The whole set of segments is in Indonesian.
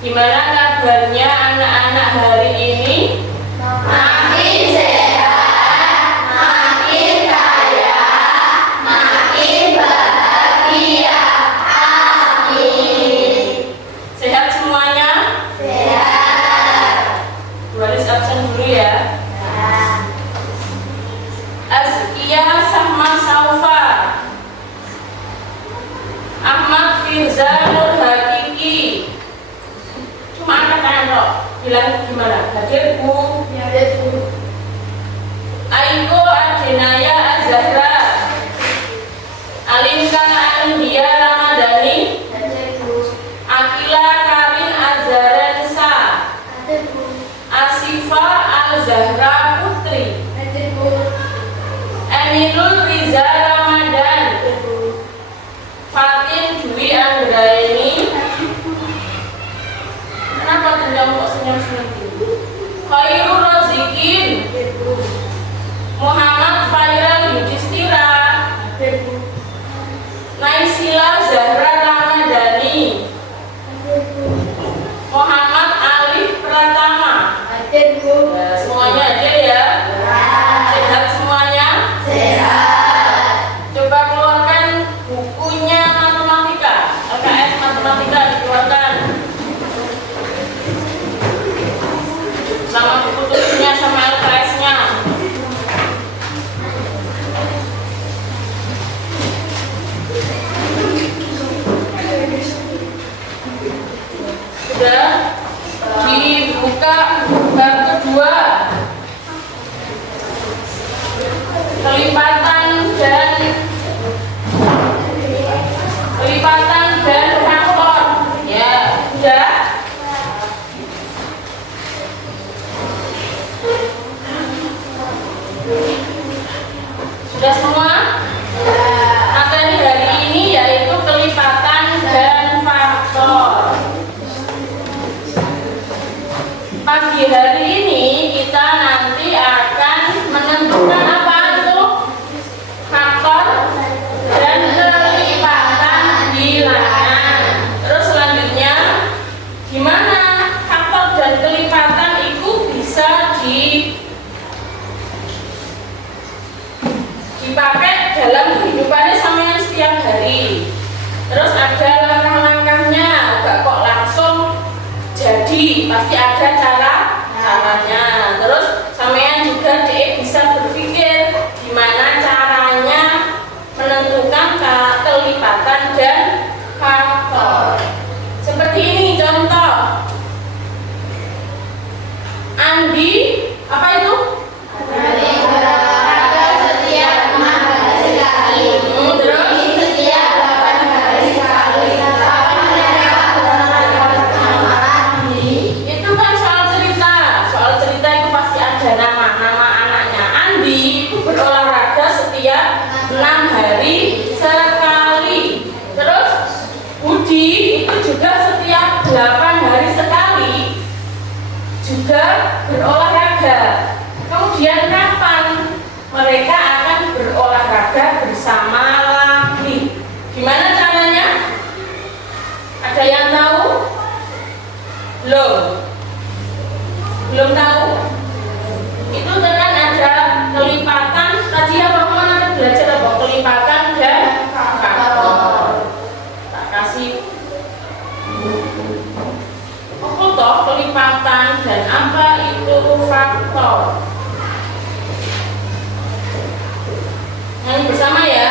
Gimana kabarnya anak-anak hari ini? Makin sehat, makin kaya, makin bahagia. Amin. Sehat semuanya? Sehat. Baris absen dulu ya. Azkia sama Saufa, Ahmad Firza Nur Hakiki. Cuma angkat tangan kok. Bilang gimana? Hadir Bu? Ya, Bu. Aiko Adenaya Azahra, Alinka Alindia Ramadhani, Ada, Bu. Akila Karin Azharansa, Ada, Bu. Asifa Al-Zahra Putri, Ada, Bu. Eminul Riza Ramadan, Ada, Bu. Fatin Dwi Anggraini. Kenapa tendang kok senyum-senyum gitu? Khairul Rozikin, Ada, Bu. Muhammad Fairal Yudhistira, Ada, Bu. Naisila Zahra Ramadhani, Ada, Bu. Muhammad Alif Pratama. Ada, Bu. Ya, semuanya hadir ya. Sehat semuanya. Sehat. Coba keluarkan bukunya matematika, LKS matematika dikeluarkan. Sama buku tulisnya sama LKS-nya. Sudah dibuka bab kedua, kelipatan dan faktor. Ya, sudah. Sudah semua? Materi hari ini yaitu kelipatan dan faktor. Pagi hari ini kita nanti akan menentukan apa itu faktor dan kelipatan bilangan. Terus selanjutnya gimana faktor dan kelipatan itu bisa dipakai dalam kehidupannya sampean setiap hari. Terus ada langkah-langkahnya, enggak kok langsung jadi, pasti ada caranya. Terus sampean juga bisa berpikir gimana caranya menentukan kelipatan dan faktor. Seperti ini contoh. Andi, apa itu? Berolahraga setiap 6 hari sekali. Terus Setiap 8 hari sekali. Kapan mereka berolahraga bersama Andi? itu kan soal cerita itu pasti ada nama anaknya. Andi itu berolahraga setiap 6 hari sekali. Terus Budi itu juga setiap 8 hari sekali juga berolahraga. Kemudian kapan mereka akan berolahraga bersama lagi? Gimana caranya? Ada yang tahu? Belum tahu? Itu kan ada kelipatan. Tadi apa kemana belajar apa? Kelipatan dan faktor. Tak kasih. Apa toh kelipatan dan apa itu faktor? Nyanyi bersama ya.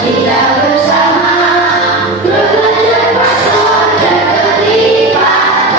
Kita bersama belajar faktor dan kelipatan.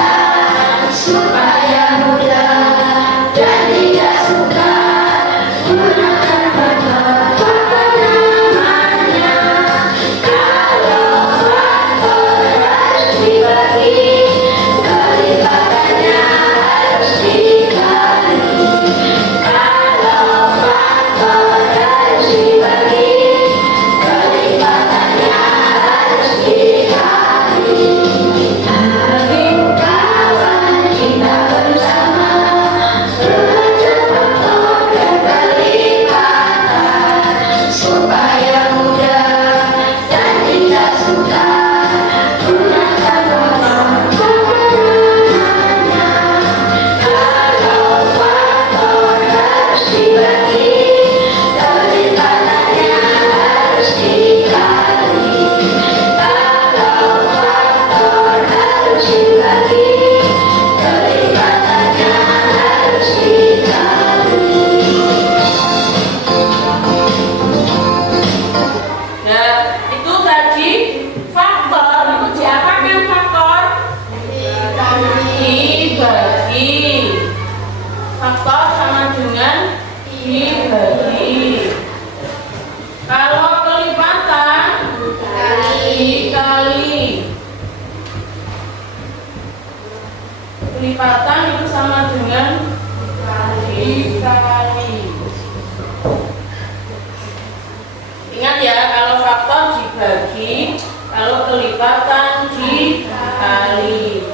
dibagi. Kalau kelipatan dikali. Kelipatan itu sama dengan dikali. Ingat ya, kalau faktor dibagi, kalau kelipatan dikali.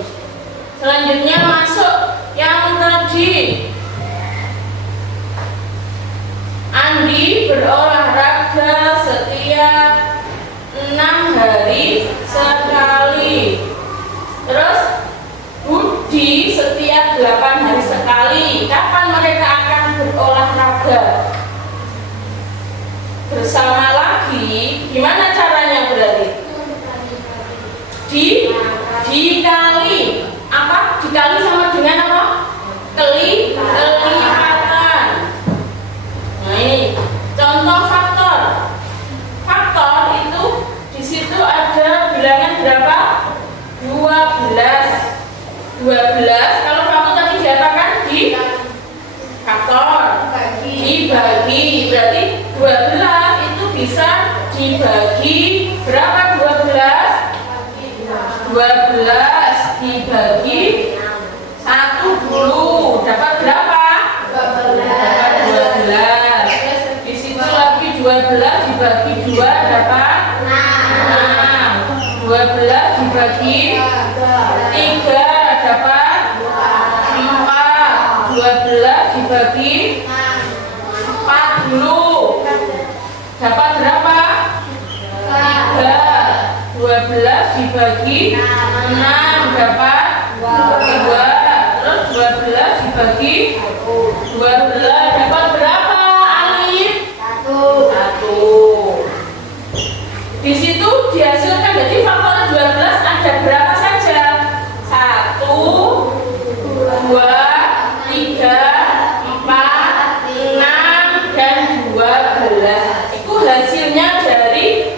Selanjutnya masuk yang tadi. Andi berolahraga setiap 6 hari sekali. Terus Budi setiap 8 hari sekali. Kapan mereka akan berolahraga? Bersama lagi. Gimana caranya berarti? Dikali. Apa? Dikali sama dengan apa? Kelipatan. Nah ini contoh faktor. Faktor itu di situ ada bilangan berapa? 12. 12 kalau kamu tadi diapakan? Di faktor dibagi, berarti 12 itu bisa dibagi berapa? 12 dibagi 1 dulu dapat berapa? 12. Di situ lagi 12 dibagi 2 dapat 6. 12 dibagi 3 dapat 4. 12 dibagi 4 dulu dapat berapa? 3. 12 dibagi 6 dapat 2. Terus 12 dibagi 12 dapat berapa, Alif? 1. Di situ dihasilkan, jadi faktor 12 ada berapa saja? 1, 2, 3, 4, 6, dan 12. Itu hasilnya dari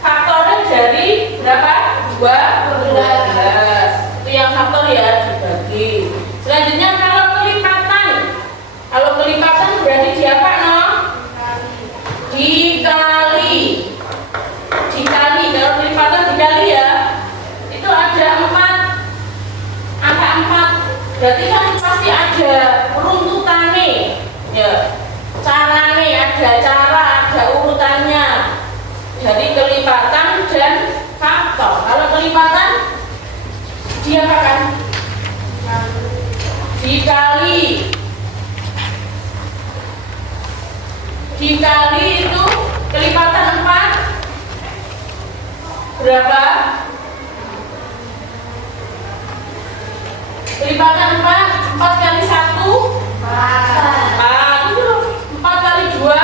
faktornya dari berapa? 12. Itu yang faktor ya, dibagi. Selanjutnya kalau kelipatan. Kalau kelipatan berarti diapa, no? Dikali. Dikali, kalau kelipatan dikali ya. Itu ada 4. Angka 4. Berarti kan pasti ada runtutannya. Ya. Caranya ada cara, ada urutannya. Jadi kelipatan dan faktor. Kalau kelipatan diapakan? Dikali. Dikali itu kelipatan 4 berapa? Kelipatan 4 kali 1 4. Itu 4 kali 2 8.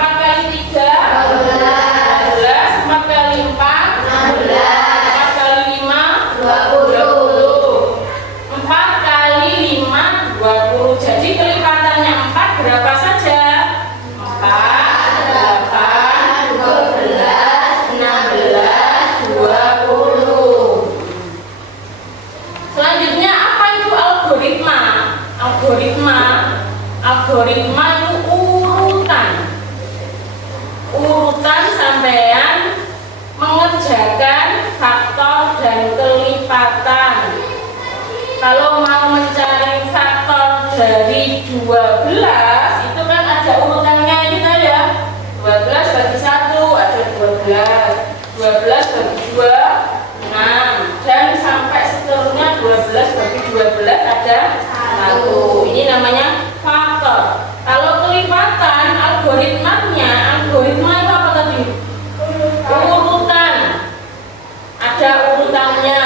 4 kali 3 12. 4 kali 4 4 kali 5 20. 4 kali 5 20. Jadi kelipatannya 4 berapa saja? 4 8 12 16 20. Selanjutnya apa itu algoritma? Algoritma itu urutan sampean mengerjakan faktor dan kelipatan. Kalau mau mencari faktor dari 12 itu kan ada urutannya kita ya. 12 bagi 1 ada 12. 12 bagi 2 6. Dan sampai seterusnya 12 bagi 12 ada 1. Ini namanya faktor. Kalau kelipatan, algoritma itu apa tadi? Urutan. Ada urutannya.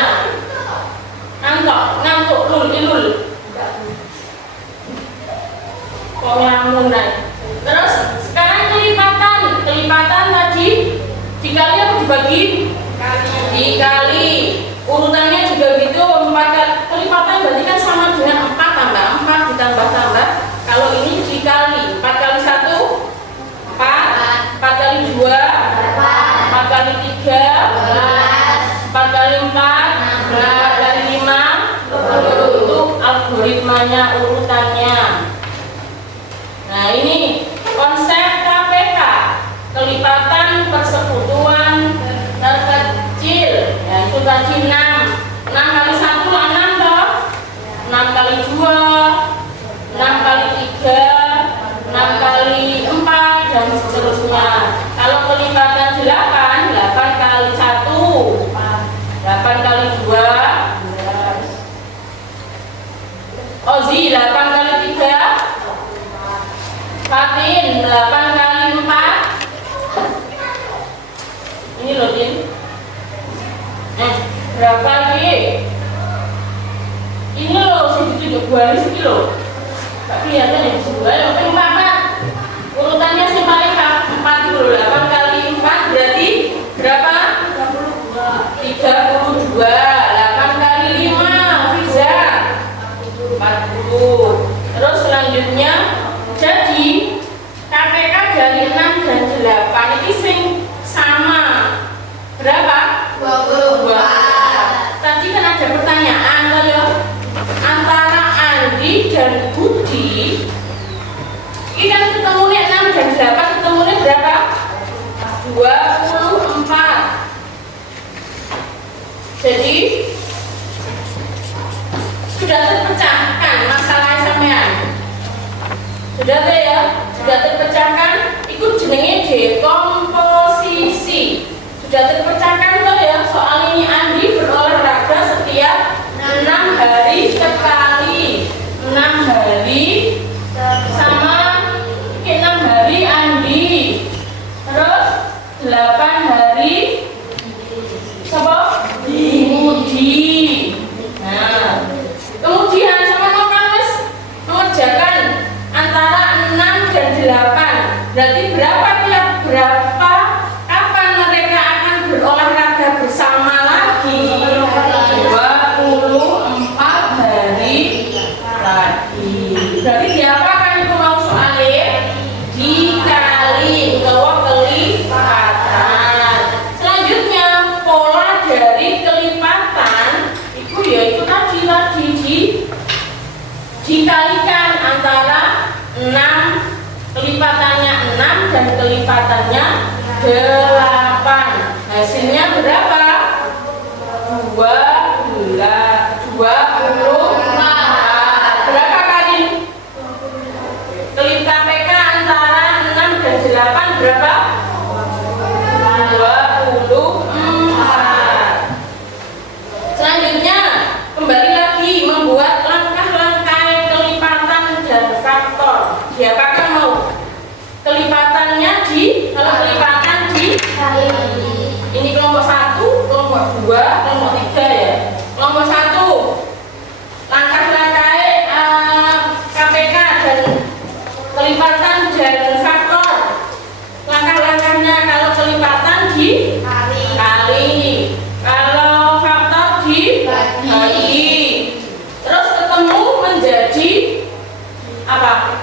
Ngantuk, ilul. Kok ngelamun naik. Terus sekarang kelipatan tadi dikali apa dibagi? Dikali. Urutannya juga gitu. 4 kelipatan berarti kan sama dengan 4 tambah 4 ditambah. Kalau ini dikali 4 kali 1 4 kali 2 4 kali 3 4 kali 4 4 kali 5 itu algoritmanya, urutannya. dikasih 6. 6 kali 1 6 toh. 6 kali 2, 6 kali 3, 6 kali 4 dan seterusnya. Kalau kelipatan 8, 8 kali 1, 8 kali 2, Ozi 8 kali 3, Fatin 8 kali 4. Ini loh Din. Berapa lagi? Ini loh, segitu juga ini loh. Tak kelihatan ya, sebelah yang paling urutannya sih paling 4 dulu. 8 kali 4 berarti berapa? 32. 8 kali 5 Fiza 40. Terus selanjutnya jadi KPK dari 6 dan 8 ini sing sama berapa? 24. Tadi kan ada pertanyaan loh, antara Andi dan Budi ini kan ketemunya 6 dan 8 ketemunya berapa? 24. Jadi sudah terpecahkan masalah sampean. Sudah deh ya, sudah terpecahkan. Ikut jenenge dekomposisi. Sudah terpecahkan toh ya, soal ini Andi berolahraga setiap 6 hari sekali. 6 hari sama 6 hari Andi. Terus 8 hari siapa? Budi. Nah, kemudian sama makan wis mengerjakan antara 6 dan 8. Berarti berapa tiap berapa kapan mereka akan berolahraga bersama lagi? 24 hari lagi. Berarti diapakan itu mau soalnya? Dikali kalau kelipatan. Selanjutnya pola dari kelipatan itu yaitu tadi dikalikan antara 6, kelipatannya 6 dan kelipatannya 8. Hasilnya berapa? 24. Berapa kali? Kelip KPK antara 6 dan 8 berapa? 24. Selanjutnya kembali lagi membuat langkah-langkah kelipatan dan faktor. Siapakah mau? Kelipatannya kalau kelipatan ini kelompok 1, kelompok 2, kelompok 3 ya. Kelompok 1 langkah-langkah KPK dan kelipatan dan faktor. Langkah-langkahnya kalau kelipatan dikali, kalau faktor dibagi. Terus ketemu menjadi apa?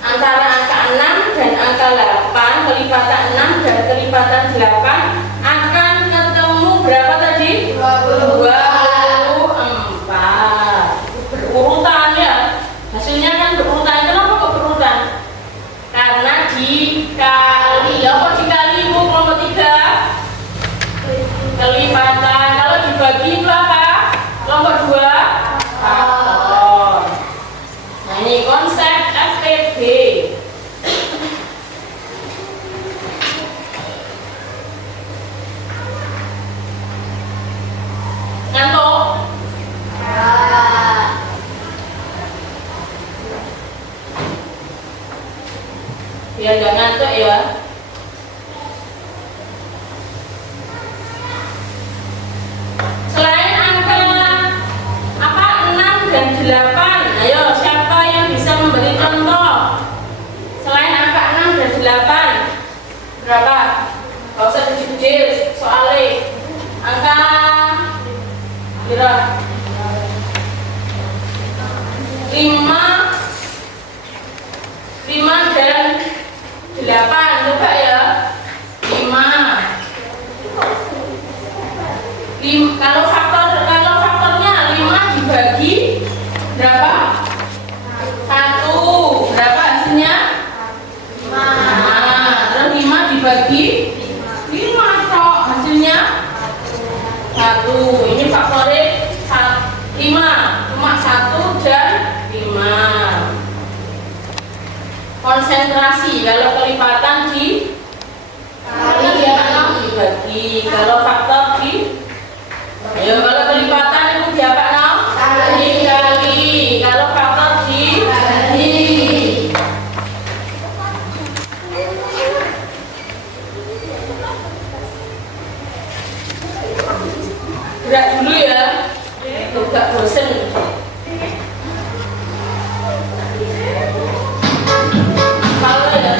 Antara angka 6 dan angka 8, kelipatan 6 dan kelipatan 8 akan ketemu berapa tadi? 24. Berurutan ya. Hasilnya kan berurutan. Kenapa kok berurutan? Karena dikali. Ya kok dikali Bu kelompok 3? Kelipatan. Kalau dibagi itu apa? Kelompok 2 faktor. Nah ini konsep FTB. Ngantuk? Biar gak ngantuk ya. Selain angka apa 6 dan 8, ayo siapa yang bisa memberi contoh? Selain angka 6 dan 8 berapa? Gak usah kecil-kecil soalnya. Angka kira 5 dan 8, coba ya. 5. Kalau faktornya 5 dibagi berapa? 1. Berapa hasilnya? 5. Terus 5 dibagi 5 tok hasilnya 4. konsentrasi. Kalau kelipatan di dibagi. Kalau faktor di ya, kalau kelipatan itu di apa no? Dikali. Kalau faktor dibagi. Gerak dulu ya, gak bosen. Kalau ya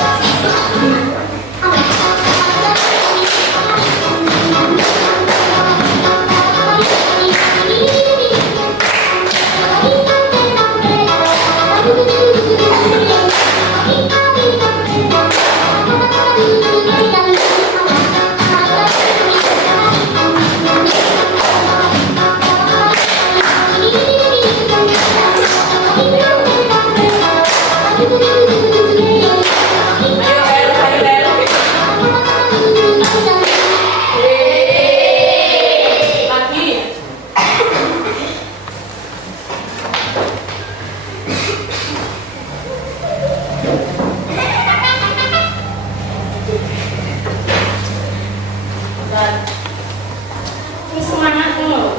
ini semangat loh.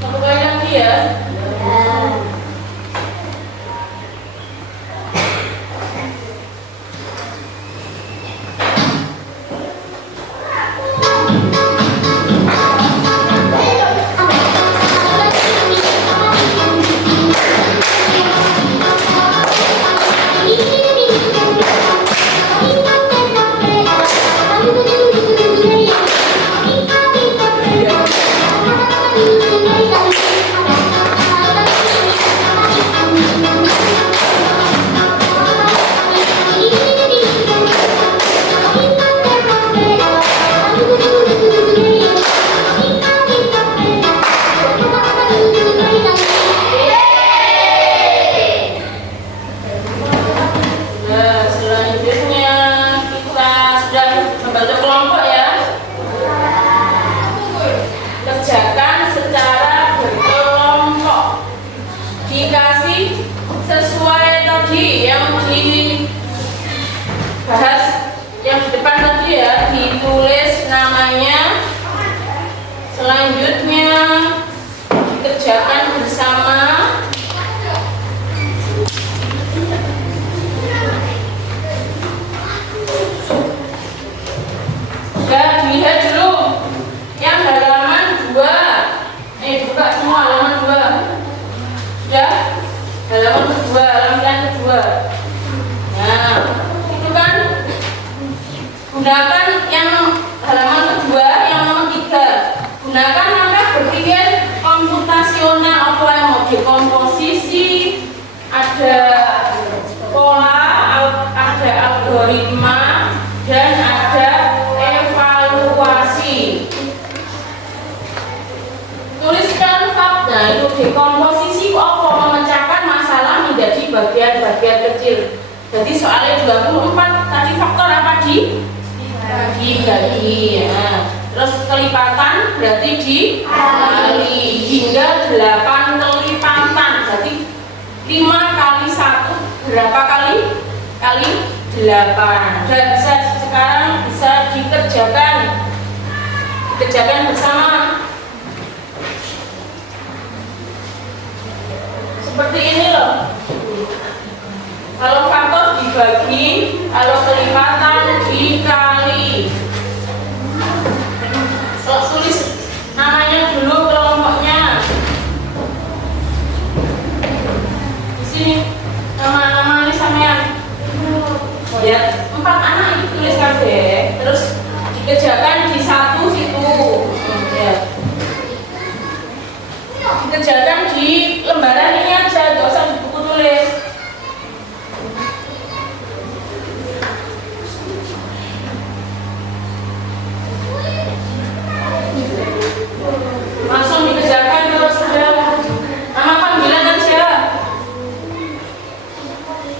Satu kali lagi ya. Sesuai tadi yang dibahas yang di depan tadi ya, ditulis namanya, selanjutnya dikerjakan bersama. Ya, dilihat dulu yang halaman 2, buka semua halaman 2 ya. Halaman kedua, halaman kedua. Nah, itu kan gunakan yang halaman kedua, yang nomor 3. Gunakan langkah berpikir komputasional. Apa yang mau dekomposisi, ada pola, ada algoritma, dan ada evaluasi. Tuliskan fakta itu dekomposisi apa, memecahkan masalah menjadi bagian-bagian kecil. Jadi soalnya 24 tadi faktor apa dibagi. Nah, terus kelipatan berarti dikali hingga 8 kelipatan. Berarti 5 kali 1 berapa kali? Kali 8. Dan sekarang bisa dikerjakan bersama. Seperti ini loh. Kalau faktor dibagi, kalau kelipatan dikali. So, tulis namanya dulu, kelompoknya. Di sini nama-nama ini sampean. Ya, 4 anak itu tuliskan deh. Terus dikerjakan di satu situ. Ya. Dikerjakan di lembaran ini aja, gak usah di buku tulis. Langsung dikerjakan terus saja. Nama panggilan aja.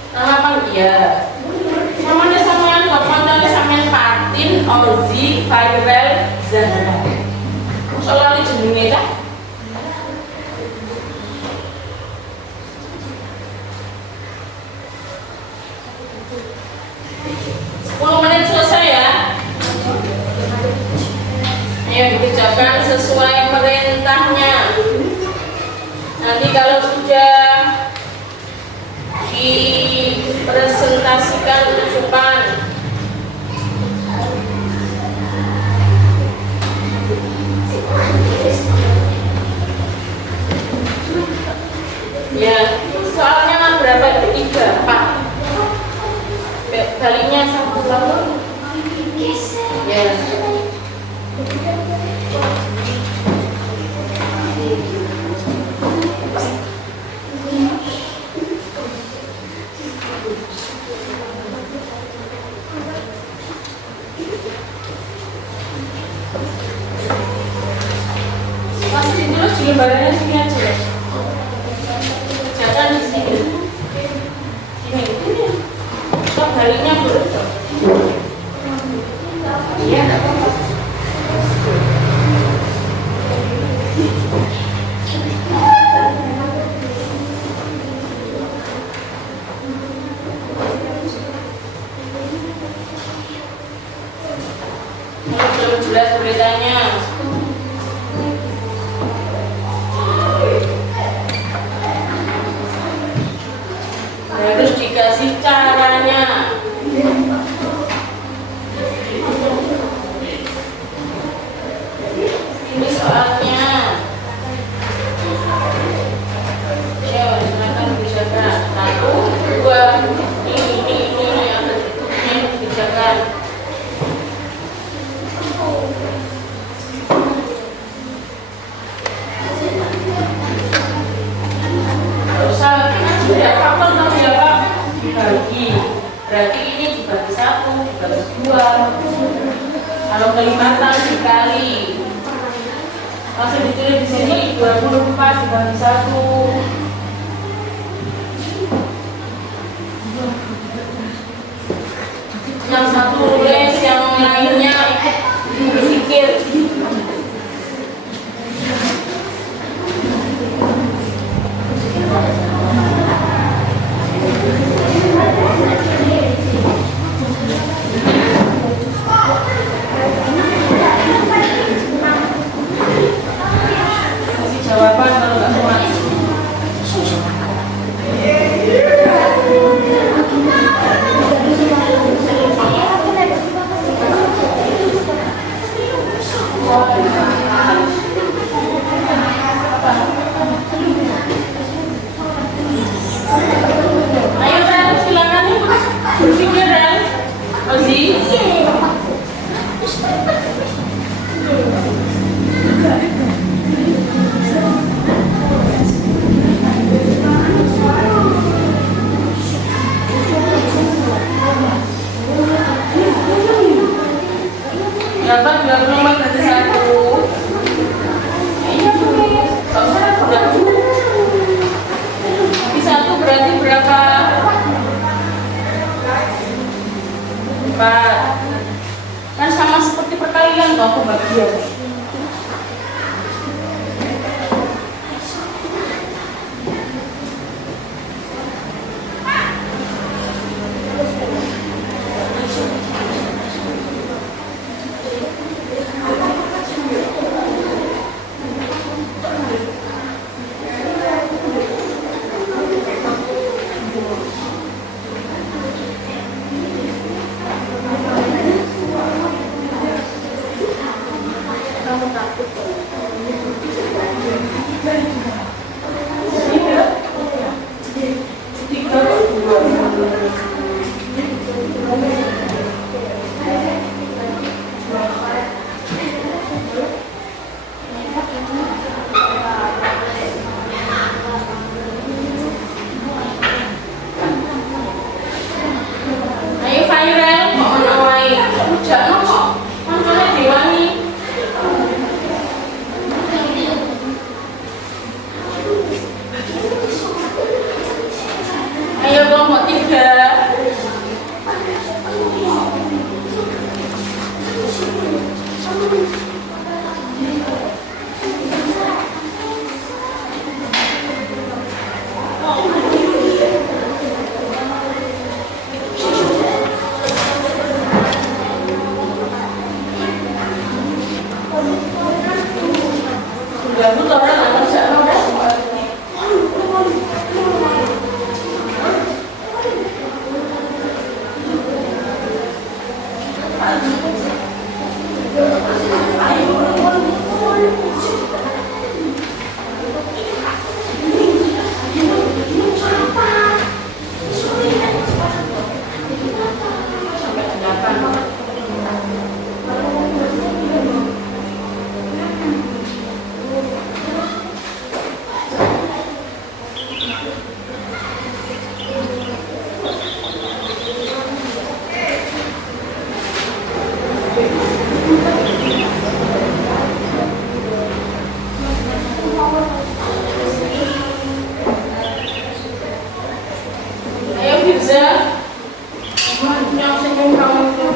Nama panggilan. Namanya sampean kok kontone sampean Patin, Ozi, Firewell, Z. Selalu jenenge ta? 10 menit selesai ya. Ayo dikerjakan sesuai perintahnya. Nanti kalau sudah dipresentasikan ke depan, ya soalnya berapa? 3, 4. Baliknya satu ya. Masih terus di lembarannya sini aja ya. Jangan di sini. Sini. Stop baliknya dulu. Iya, enggak apa-apa. Belum jelas beritanya. Harus dikasih caranya. Ini soalnya. Ya, silakan dikerjakan. 1, 2, ini yang berikutnya dikerjakan. Sudah kapan tahu ya Pak? Dibagi. Berarti ini dibagi 1, dibagi 2. Kalau kelipatan dikali. Langsung ditulis di sini 24 dibagi 1. Yang satu tulis, yang lainnya berpikir. Jawaban kalau nggak muat. Ayo Ren, silakan berpikir Ren. Ozi. Dapat 24 berarti 1. Iya tulis. Kalau saya berarti. Tapi 1 berarti berapa? 4. Kan sama seperti perkalian toh pembagian. Ayo Firza, yang senyum kamu itu.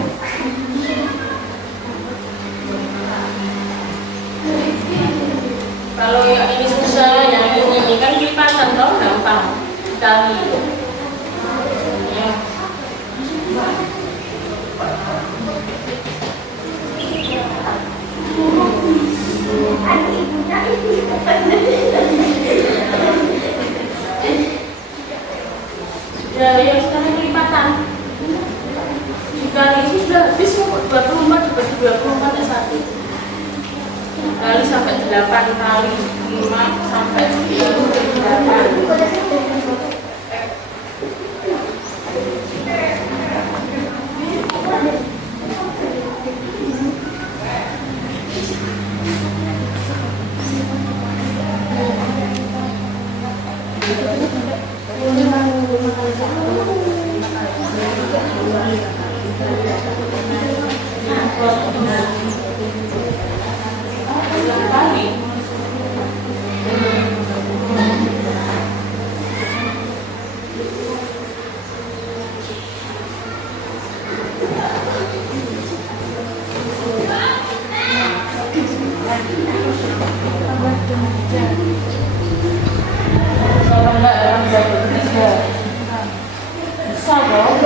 Kalau yang ini susah, yang ini kan kelipatan toh, gampang sekali. Ya. Sudah, ya sekarang kelipatan. Dikali ini sudah habis 24 dibagi 24 ya 1. Kali sampai 8 kali 5 sampai 8. Kalau enggak dalam double 3 bisa dong.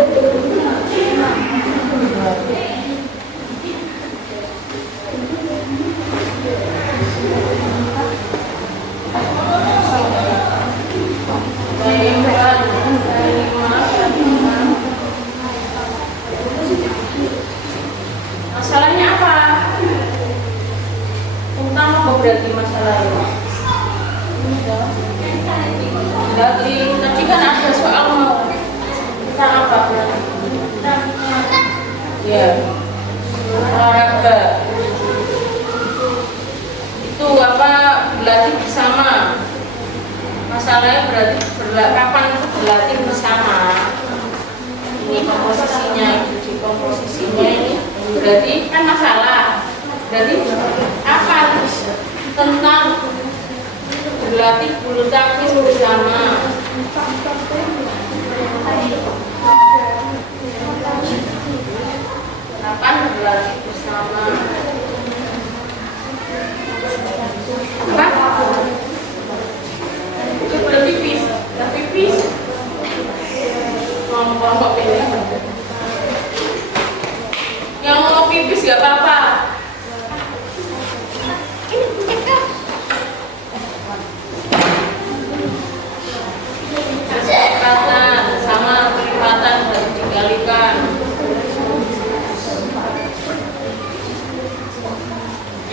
Masalahnya apa? Tentang apa berarti masalahnya? Tadi kan ada soal mau tentang apa berarti? Ya, olahraga. Itu apa berlatih bersama? Masalahnya berarti kapan itu berlatih bersama? Ini komposisinya, di komposisinya ini berarti kan masalah. Berarti apa? Tentang berlatih bulu tangkis bersama. Kapan berlatih bersama? Apa? Udah pipis, udah pipis. Ngomong pilih. Yang mau pipis gak apa-apa. Kelipatan sama kelipatan harus dikalikan.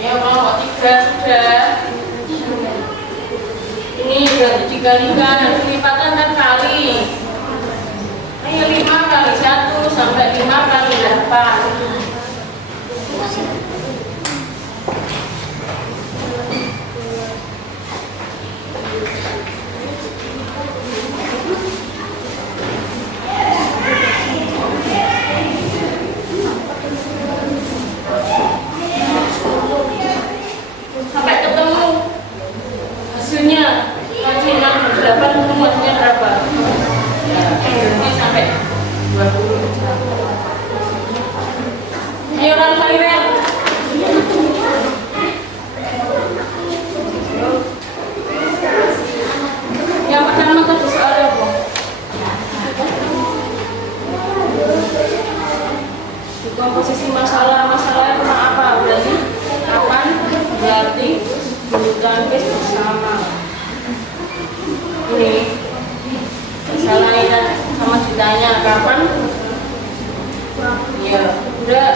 Ya kalau 3 sudah. Ini sudah dikalikan, kelipatan kan kali. Ayo 5 kali 1 sampai 5 kali 8. Sampai ketemu hasilnya nanti 8 ketemu hasilnya berapa? Ini sampai 20. Ayo orang Khairil. Yang pertama tadi soalnya apa? Di komposisi masalahnya tentang apa? Berarti kapan berlatih bulu tangkis bersama? Ini masalahnya sama ditanya kapan? Ya, udah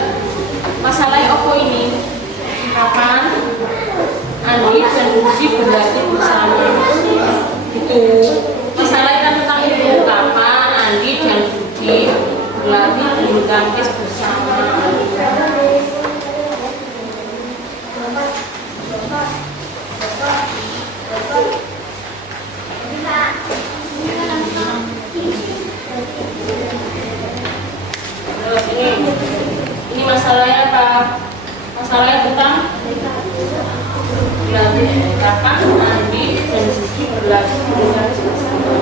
masalahnya apa ini? Kapan Andi dan Budi berlatih bersama? Itu masalah kan tentang itu. Kapan Andi dan Budi berlatih bulu tangkis bersama? Terus ini masalahnya apa? Masalahnya tentang berlatih. Kapan Andi dan Budi berlatih bulu tangkis bersama?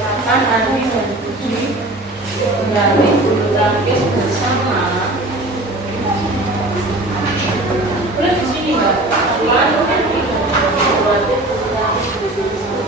Kapan Andi dan Budi berlatih bulu tangkis bersama? Boleh di sini nggak? Kapan Andi dan Budi berlatih bulu tangkis bersama?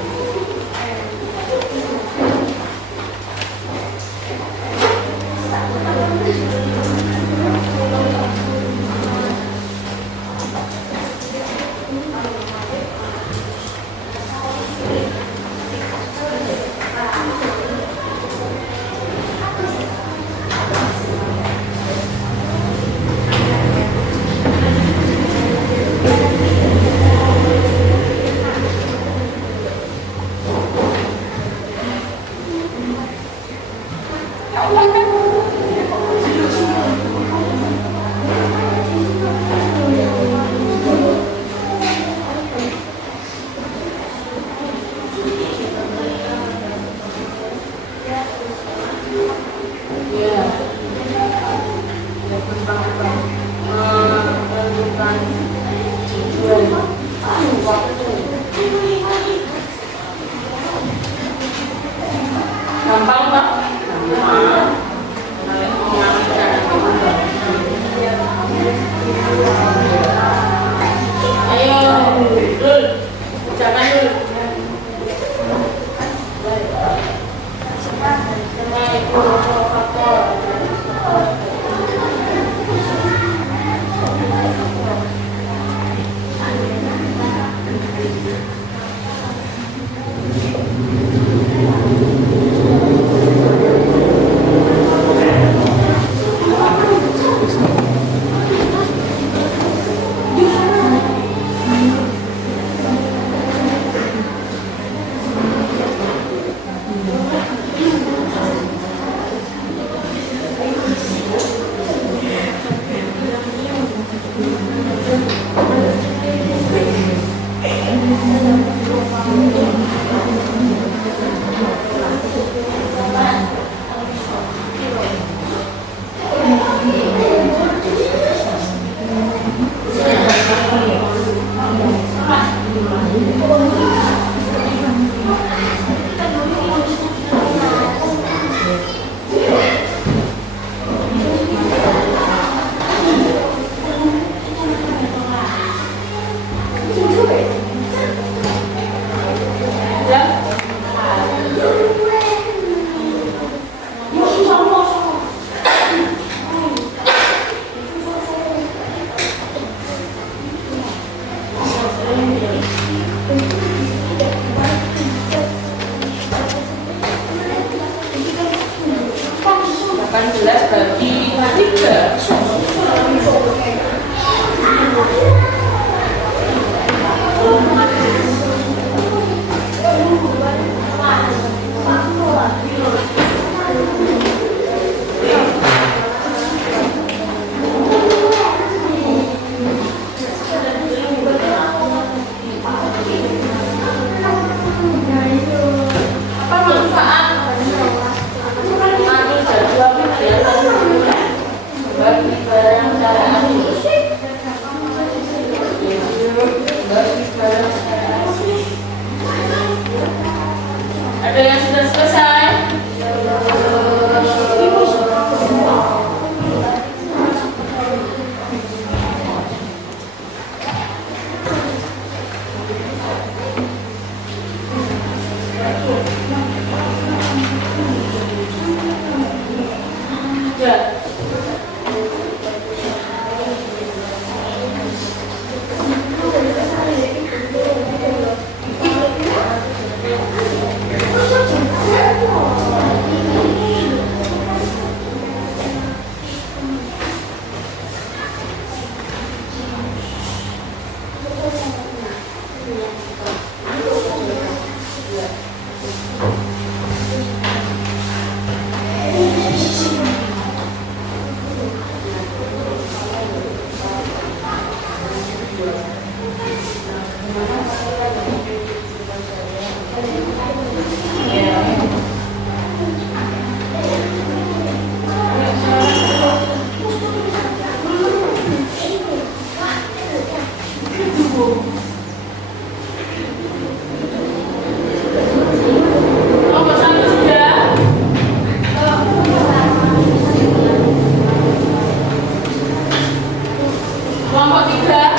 Kelompok 3.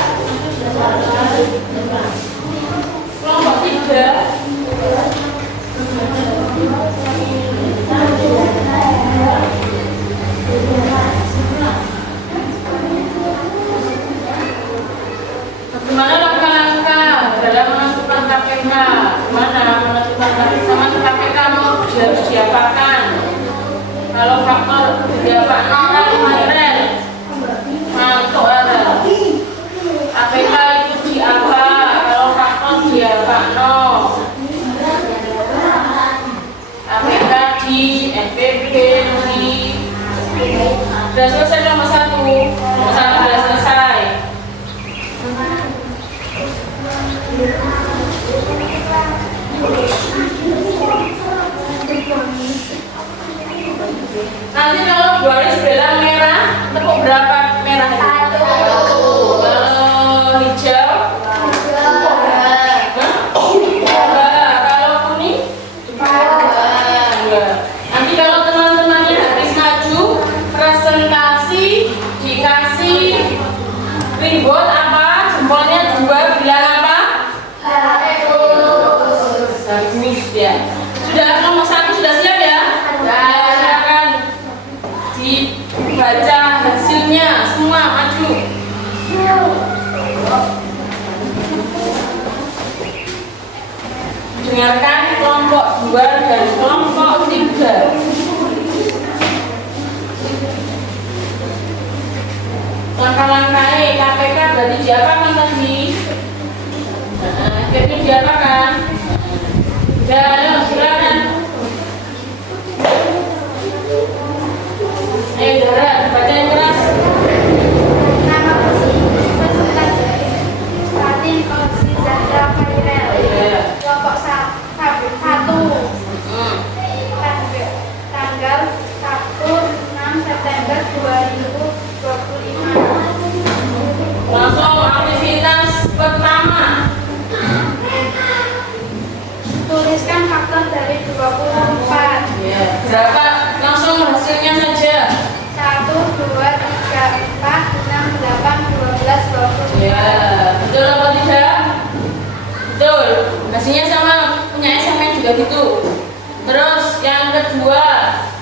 Kelompok 3. Bagaimana langkah-langkah dalam menentukan KPK? Gimana menentukan KPK mau harus diapakan? Kalau faktor diapak nol kemarin mantuk ada. KPK itu di apa? Kalau faktor diapak nol. KPK di NPB di sudah selesai nomor 1. Nomor 1 sudah selesai. Nanti kalau baris belang merah, tepuk berapa merah? 1. Kalau hijau? 2. Kalau kuning? 2. Nanti kalau teman-temannya habis maju presentasi dikasih ribut apa? Jempolnya 2 bilang apa? Bagus ya. Sudah nomor 1 sudah siap ya? Silakan dibaca hasilnya semua maju. Dengarkan kelompok 2 dan kelompok 3. Langkah-langkahnya KPK berarti diapakan tadi? Jadi diapakan? Ya, ayo silakan. Ayo Dara, baca yang keras. Nama Fatin Oksi Zahra Khairel. Kelompok 1. Tanggal 1 6 September 2025. Langsung aktivitas pertama. Tuliskan faktor dari 24. Ya, berapa? Langsung hasilnya saja. 1, 2, 3, 4, 6, 8, 12, 20. Ya, betul apa tidak? Betul. Hasilnya sama punya SMA juga gitu. Terus yang kedua,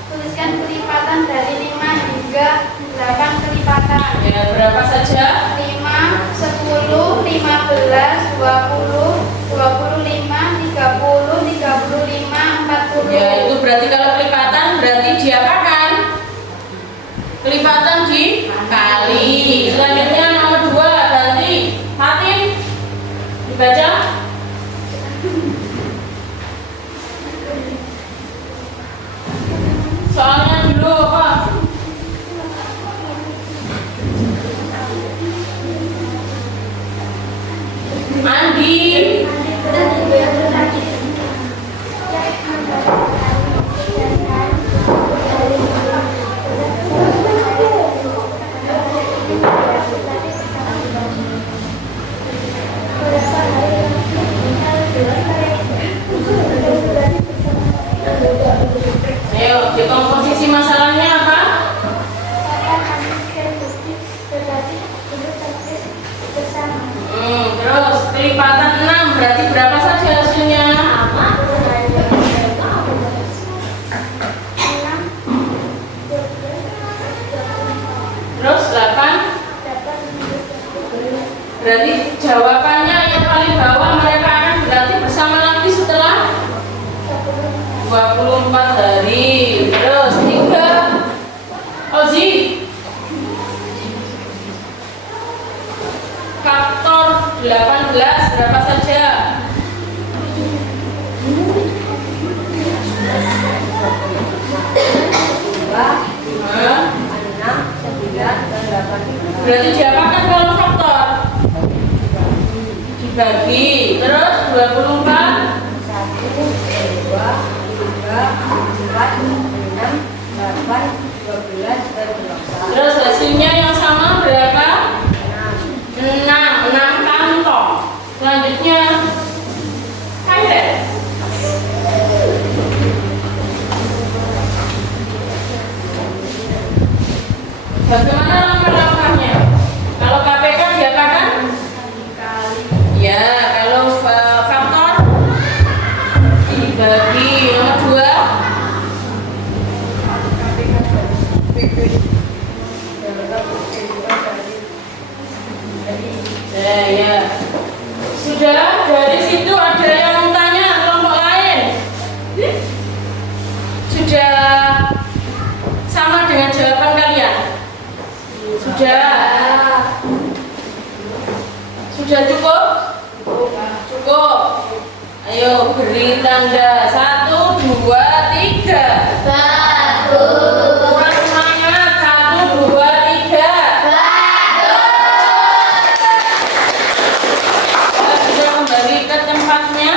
Tuliskan kelipatan dari 5 hingga 8 kelipatan. ya berapa saja? 5, 10, 15, 20, 25, 30, 35, 40. Ya itu berarti kalau kelipatan berarti diapakan? Kelipatan dikali. Selanjutnya nomor 2 berarti Fatin dibaca. Soalnya dulu apa? Andi. Ayo, dekomposisi masalahnya apa? Terus kelipatan 6 berarti berapa saja hasilnya? Terus 8 berarti jawabannya yang paling bawah mereka akan berarti bersama lagi setelah 24 hari. Terus 3 Ozi faktor 18 berapa saja? Berarti diapakan kalau faktor? Dibagi. Terus 24 terus hasilnya yang sama berapa? 6 kantong. Selanjutnya Khairel. Bagaimana langkah-langkahnya? Kalau KPK Sudah cukup? Cukup. Ayo beri tanda 1, 2, 3. Satu. Kurang semangat. 1, 2, 3. Sudah kembali ke tempatnya.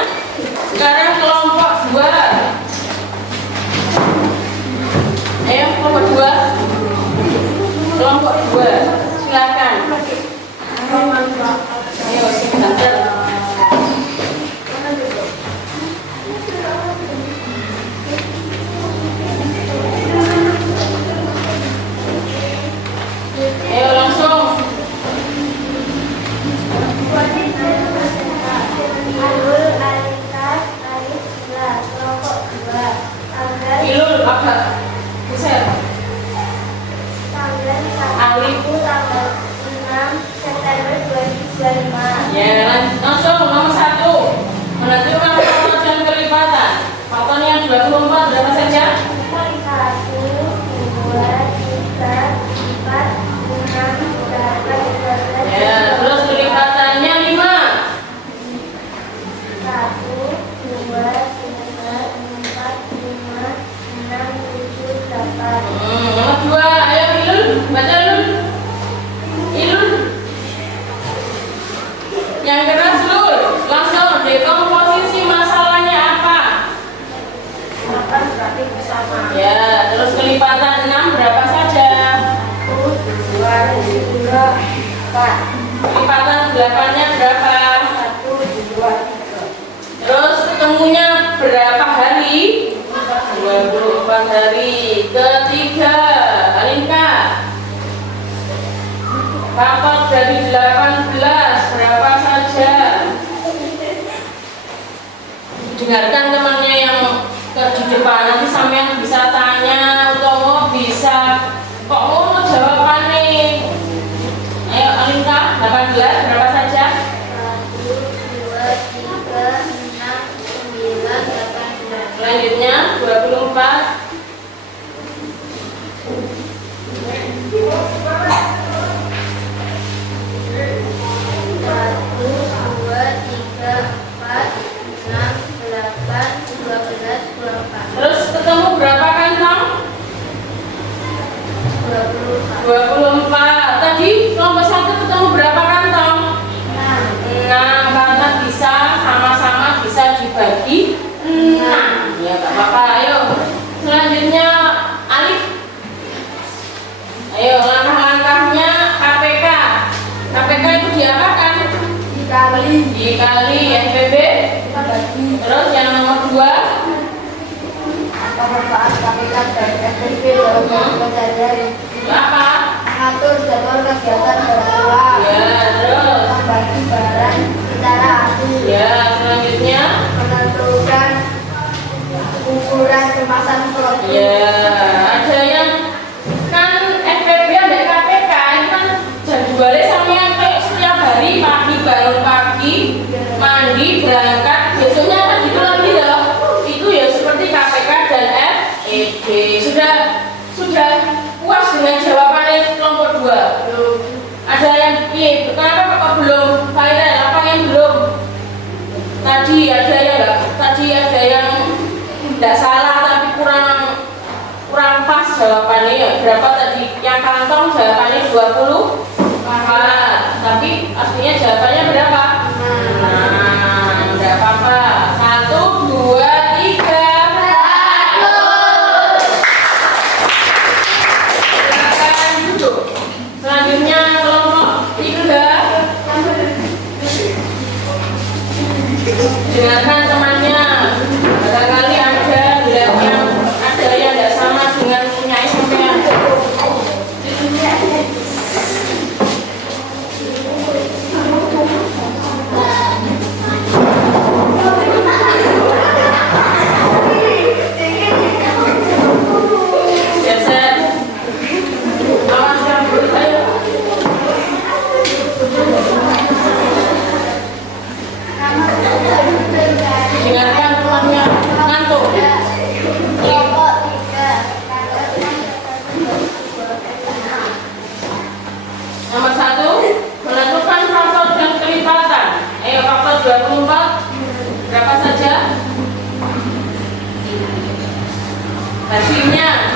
Sekarang kelompok 2. Ayo kelompok 2. Kelompok 2. Silakan. Ayo sebentar. Ayo langsung. Alul, Alitas, Alislah, kelompok 2. Tanggal Ilul apa? Buset. tanggal 1 Alif. tanggal 6 September 2025. Ya, langsung nomor 1. Menentukan pelajaran kelipatan. Faktornya yang 24 berapa saja? 1, 2, 3, 4, 6, 8, 12. Ya, terus kelipatannya 5. 1, 2, 3, 4, 5, 6, 7, 8. Nomor 2. Ayo Ilul, baca Ilul. Ilul. Yang keras Lul. Langsung dekomposisi masalahnya apa? 8 berarti bersama. Ya, terus kelipatan 6 berapa saja? 1, 2, 3, 4. Kelipatan 8-nya berapa? 1, 2, 3. Terus ketemunya berapa hari? 24 hari. Ketiga, Alinka. Faktor dari 18 berapa saja? Dengarkan temannya yang di depan, nanti sampean bisa tanya atau bisa kok mau jawabannya. Ayo Alinka, 18 berapa saja? 1, 2, 3, 6, 9, 18. Selanjutnya 24. 24. Terus ketemu berapa kantong? 24. Tadi kelompok 1 ketemu berapa kantong? 6. Karena bisa sama-sama bisa dibagi 6. Ya gak apa-apa. Ayo. Selanjutnya Alif. Ayo langkah-langkahnya KPK. KPK itu diapakan? Dikali NPB. Terus yang nomor 2. Pemanfaat KPK dan FPP dalam mempelajari, Apa? mengatur jadwal kegiatan berkelompok, Ya, terus. membagi barang secara adil, Ya, selanjutnya. menentukan ukuran kemasan produk. Ya, ada yang kan FPB ada KPK ini kan jadwalnya sama kayak setiap hari pagi bangun pagi mandi berangkat besoknya kan gitu lagi ya. Itu ya seperti KPK dan FEB. Sudah puas dengan jawabannya kelompok 2? Ada yang iya, kenapa kok belum viral? Apa yang belum? Tadi ada yang tidak salah tapi kurang pas jawabannya ya. Berapa tadi? Yang kantong jawabannya 24. Tapi aslinya jawabannya berapa? Nah, enggak apa-apa. 1, 2, 3. Silakan duduk. Selanjutnya kelompok 3. Dengarkan temannya. Barangkali ada yang tidak sama dengan punya sampean. Geser. Awas kabur. Ayo. Nomor 3.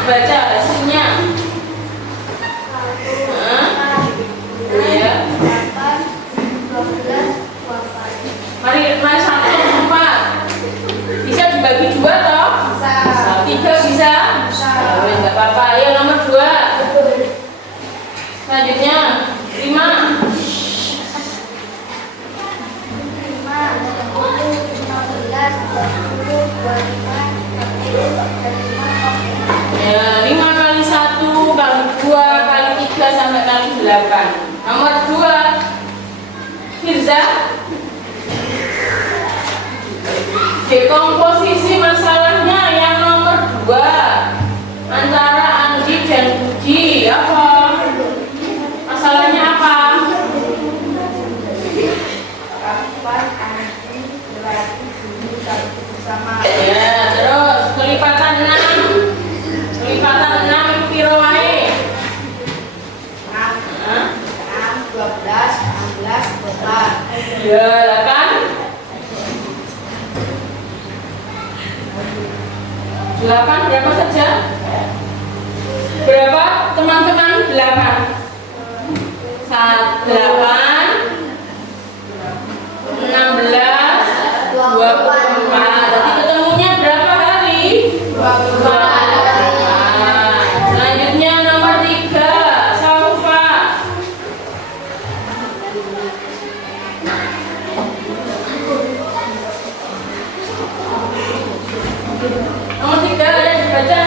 Baca hasilnya. Ya. Mari satu empat. Bisa dibagi dua toh? Tiga bisa? Nggak apa-apa. Ayo nomor 2. Selanjutnya 5. Ya, 5 kali 1 kali 2 kali 3 sampai kali 8. Nomor 2 Firza, dekomposisi masalahnya yang nomor 2 antara Andi dan Budi. Apa? Masalahnya apa? Ya, terus kelipatan 6. Kelipatan 6 itu piro wae? 12, 16, 8. Ya, 8. 8 berapa saja? Berapa teman-teman? 8. 8, 16, 24. Jadi ketemunya berapa hari? 24. Selanjutnya nomor 3, Saufa. Nomor 3 ada dibaca.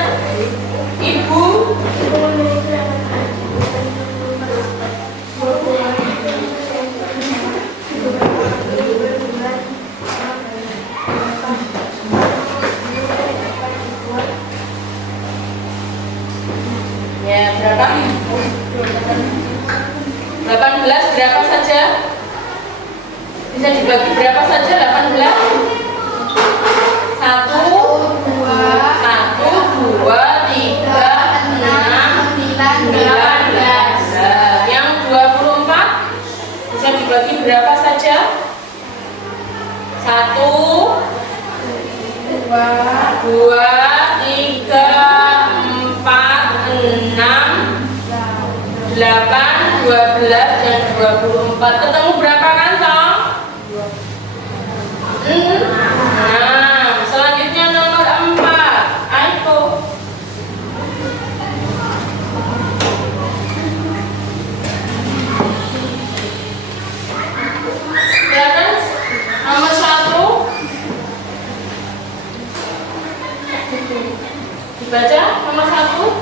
Ibu. Ya, berapa? 18 berapa saja? Bisa dibagi berapa saja 18? 1, 2, 3, 6, 19. Yang 24 bisa dibagi berapa saja? 1, 2, 3, 4, 6, 8, 12 dan 24. Ketemu berapa kantong? 6. Selanjutnya nomor 4. Aiko. Kelihatan? Nomor 1. Dibaca nomor 1.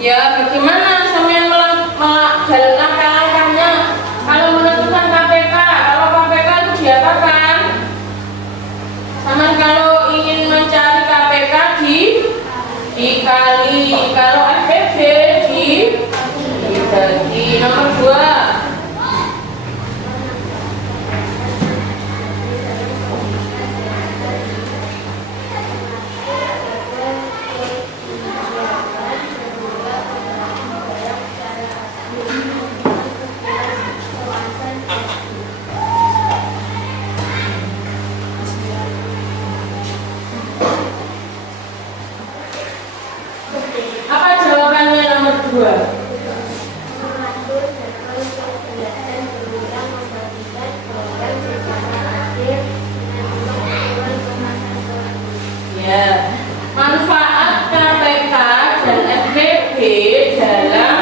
Ya, bagaimana sampean langkah-langkahnya kalau menentukan KPK? Kalau KPK itu diapakan? Sama kalau ingin mencari KPK dikali, kalau FPB dibagi. Nomor 2. Apa jawabannya nomor 2? Ya, manfaat KPK dan FPB dalam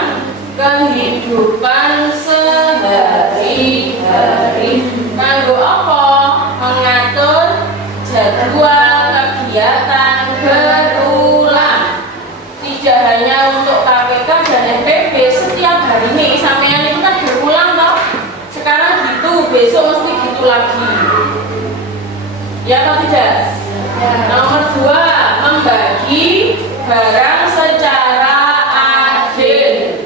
kehidupan sehari-hari. Kanggo apa? Mengatur jadwal kegiatan berulang. Tidak hanya untuk KPK dan FPB, setiap hari ini sampean itu kan berulang toh. Sekarang gitu, besok mesti gitu lagi. Ya atau tidak? Ya. Nomor 2, membagi barang secara adil.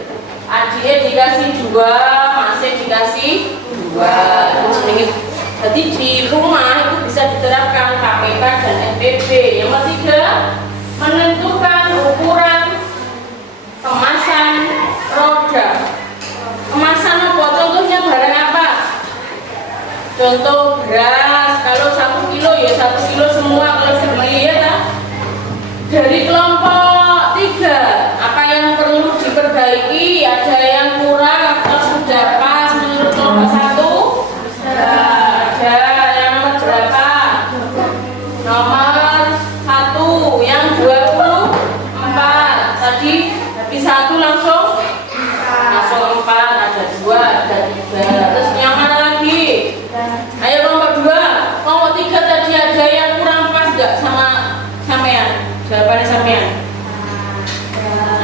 Adilnya dikasih 2, masih dikasih 2. Jadi di rumah itu bisa diterapkan KPK dan FPB. Yang ketiga, menentukan ukuran kemasan roda. contoh beras, kalau 1 kilo ya 1 kilo semua kalau dibeli ya tak? Dari kelompok 3, apa yang perlu diperbaiki, ada yang kurang atau sudah pas menurut kelompok 1? Ada. Yang nomor berapa? Nomor 1, yang 24. Tadi habis 1 langsung 4, ada 2, ada 3. Terus yang mana lagi? Ayo kelompok 2, kelompok 3 tadi ada yang kurang pas nggak sama sampean? Jawabannya sampean?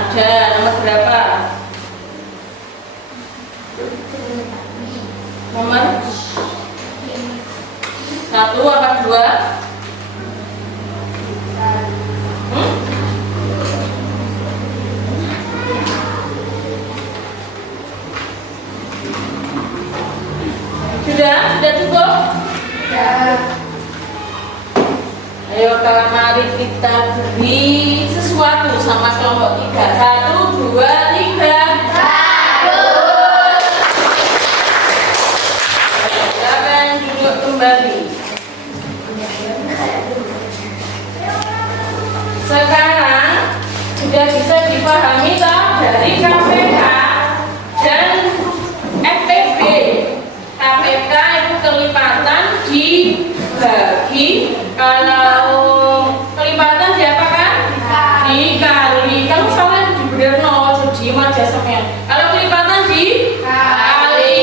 Ada. Nomor berapa? Nomor 1 apa 2? Sudah cukup? Ayo mari kita beri sesuatu sama kelompok 3. 1, 2, 3. Silakan duduk kembali. Sekarang sudah bisa dipahami tak dari KPK dan FPB. KPK itu kelipatan dibagi, kalau kelipatan diapakan? Dikali. Kalau salah dibenerno jadi aja sampean. Kalau kelipatan dikali,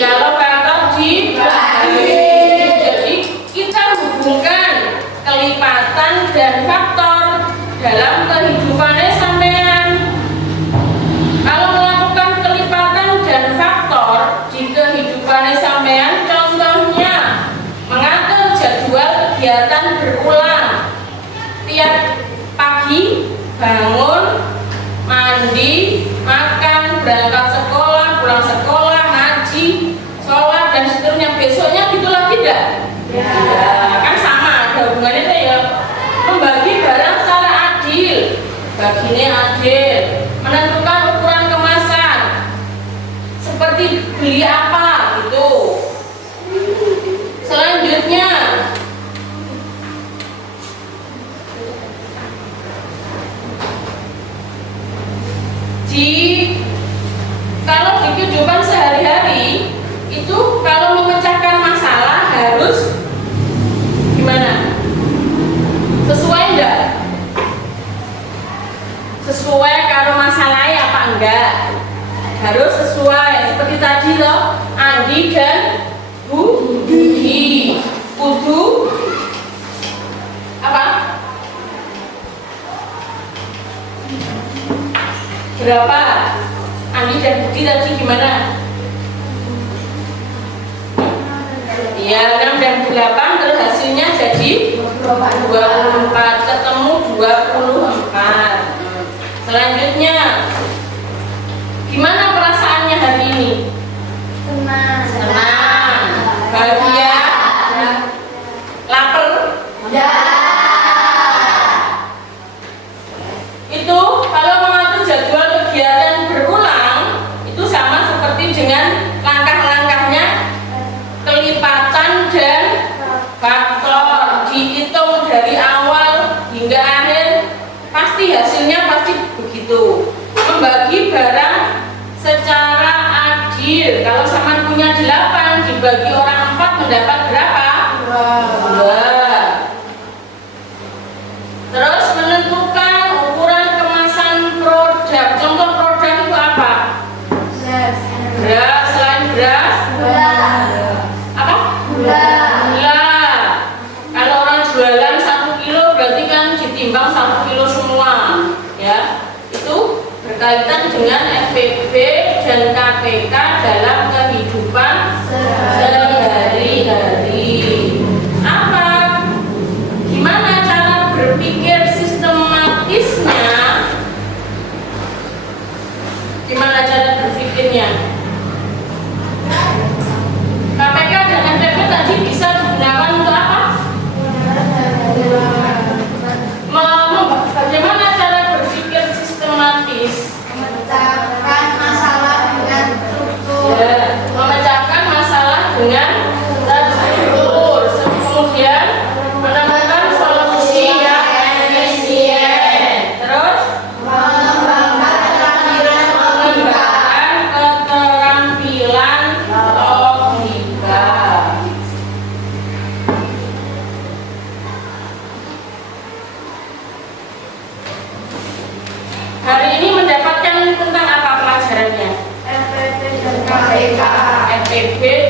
kalau faktor dibagi. Jadi kita hubungkan kelipatan dan faktor dalam kehidupannya sampean. Kalau melakukan kelipatan dan faktor di kehidupannya sampean, contohnya mengatur jadwal kegiatan berulang. Tiap pagi bangun, mandi, makan, berangkat sekolah, pulang sekolah, ngaji, sholat dan seterusnya. Besoknya gitu lagi tidak? Ya, kan sama, ada hubungannya tuh ya. Membagi barang secara adil, baginya adil, menentukan ukuran kemasan, seperti beli apa gitu. Selanjutnya kalau di kehidupan sehari-hari itu kalau memecahkan masalah harus gimana? Sesuai enggak? Sesuai kalau masalahnya apa enggak? Harus sesuai. Seperti tadi loh, Andi dan Budi. Kudu apa? Berapa? Andi dan Budi tadi gimana? Ya, 6 dan 8 terus hasilnya jadi 24, ketemu 24. Selanjutnya gimana perasaannya hari ini? Senang. Bahagia? Lapar? Itu kalau mengatur jadwal kegiatan berulang itu sama seperti dengan langkah-langkahnya kelipatan dan faktor. Dihitung dari awal hingga akhir, pasti hasilnya pasti begitu. Membagi barang secara adil. Kalau sama punya 8 dibagi orang 4 mendapat berapa? 2. Terus menentukan ukuran kemasan produk. Contoh produk itu apa? Beras. Selain beras apa? Gula. Kalau orang jualan 1 kilo berarti kan ditimbang 1 kilo semua, ya. Itu berkaitan dengan FPB dan KPK dalam kehidupan sehari-hari. Apa? Gimana cara berpikir sistematisnya? Gimana cara berpikirnya? KPK dan FPB tadi bisa digunakan untuk apa? Bagaimana cara berpikir sistematis? Memecahkan masalah dengan struktur. Ya,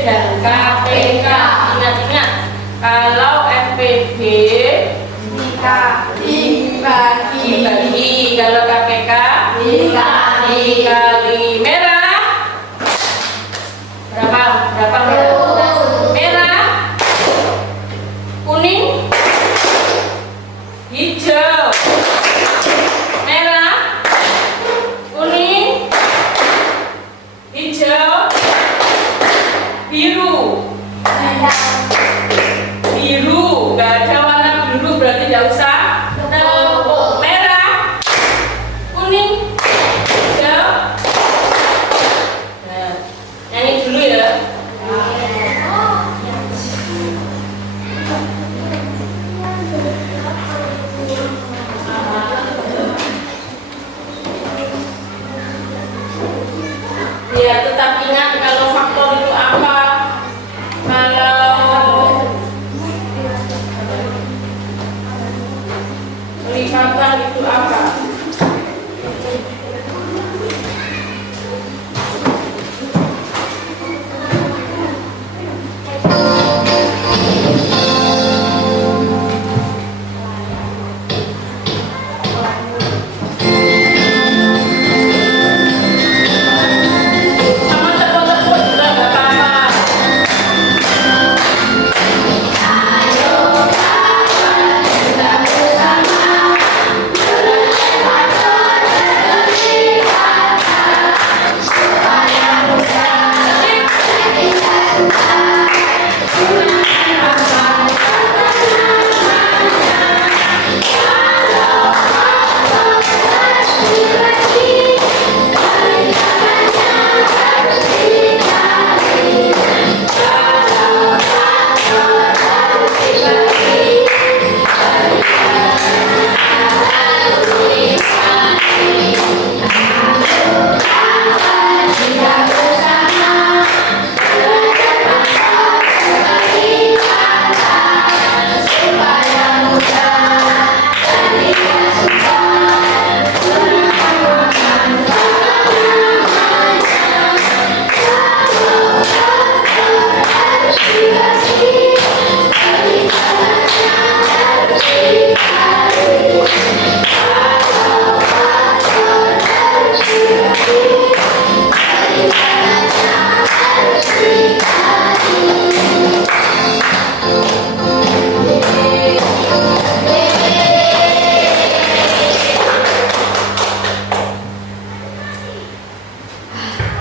dan KPK. Ingat-ingat, kalau FPG dibagi, kalau KPK dikali. Merah berapa merah, kuning, hijau. Merah, kuning, hijau, biru. Nggak ada warna biru, berarti tidak usah tepuk. Merah, kuning, hijau. Nah, nyanyi dulu ya. Ya, tetap ingat kalau faktor itu apa. Kalau pelipatan itu apa? Sama tepuk-tepuk juga nggak apa-apa.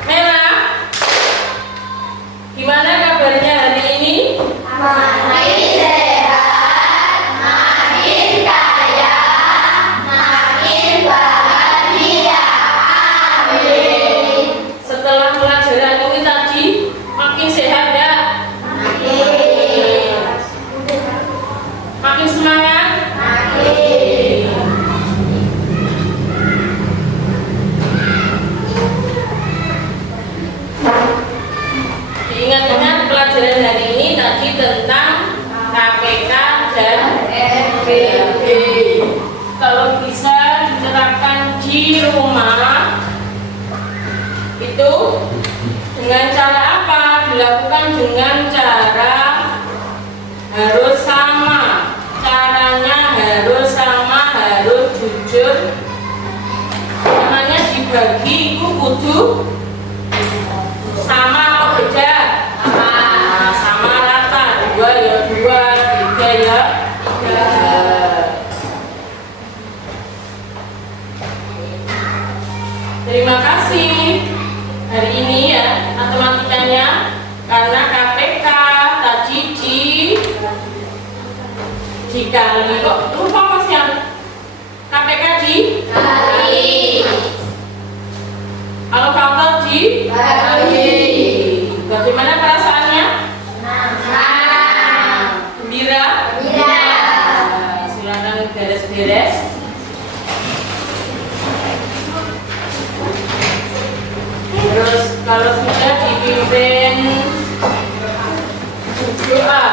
Merah, gimana kabarnya hari ini? Makin sehat, makin kaya, makin bahagia. Amin. Setelah pelajaran ini tadi, makin sehat ya? Makin semangat? Ingat-ingat pelajaran hari ini tadi tentang KPK dan FPG. Kalau bisa diterapkan di rumah, itu dengan cara apa? Dilakukan dengan cara harus sama. Caranya harus sama, harus jujur. Namanya dibagi itu kudu sama atau beda? Nah, sama rata. 2 ya 2, 3 ya 3. Terima kasih hari ini ya matematikanya, karena KPK tadi dikali. Kok lupa Mas Yan? KPK dikali. Kalau faktor dibagi. Bagaimana perasaannya? Gembira? Nah, silakan beres-beres. Terus kalau sudah dipimpin doa.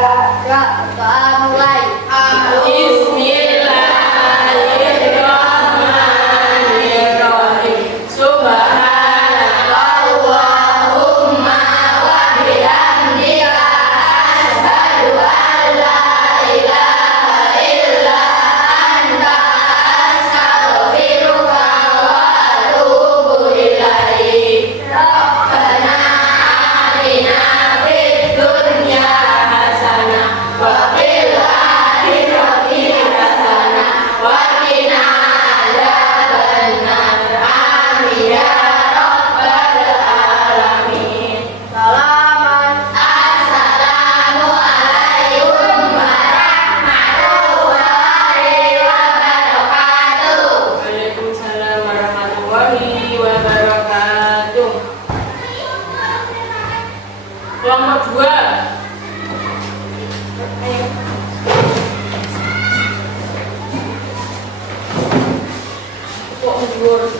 Doa mulai. Bismillahirrahmanirrahim. Subhanallahumma wa bihamdika asyhadu an la ilaha illa anta astaghfiruka wa atubu ilaik. Rabbana atina fid dunya hasanah wa fil akhirati hasanah wa qina adzabannar. Amin ya rabbal alamin. Assalamualaikum warahmatullahi wabarakatuh. Waalaikumsalam warahmatullahi wabarakatuh. Kelompok 2. Kok mundur?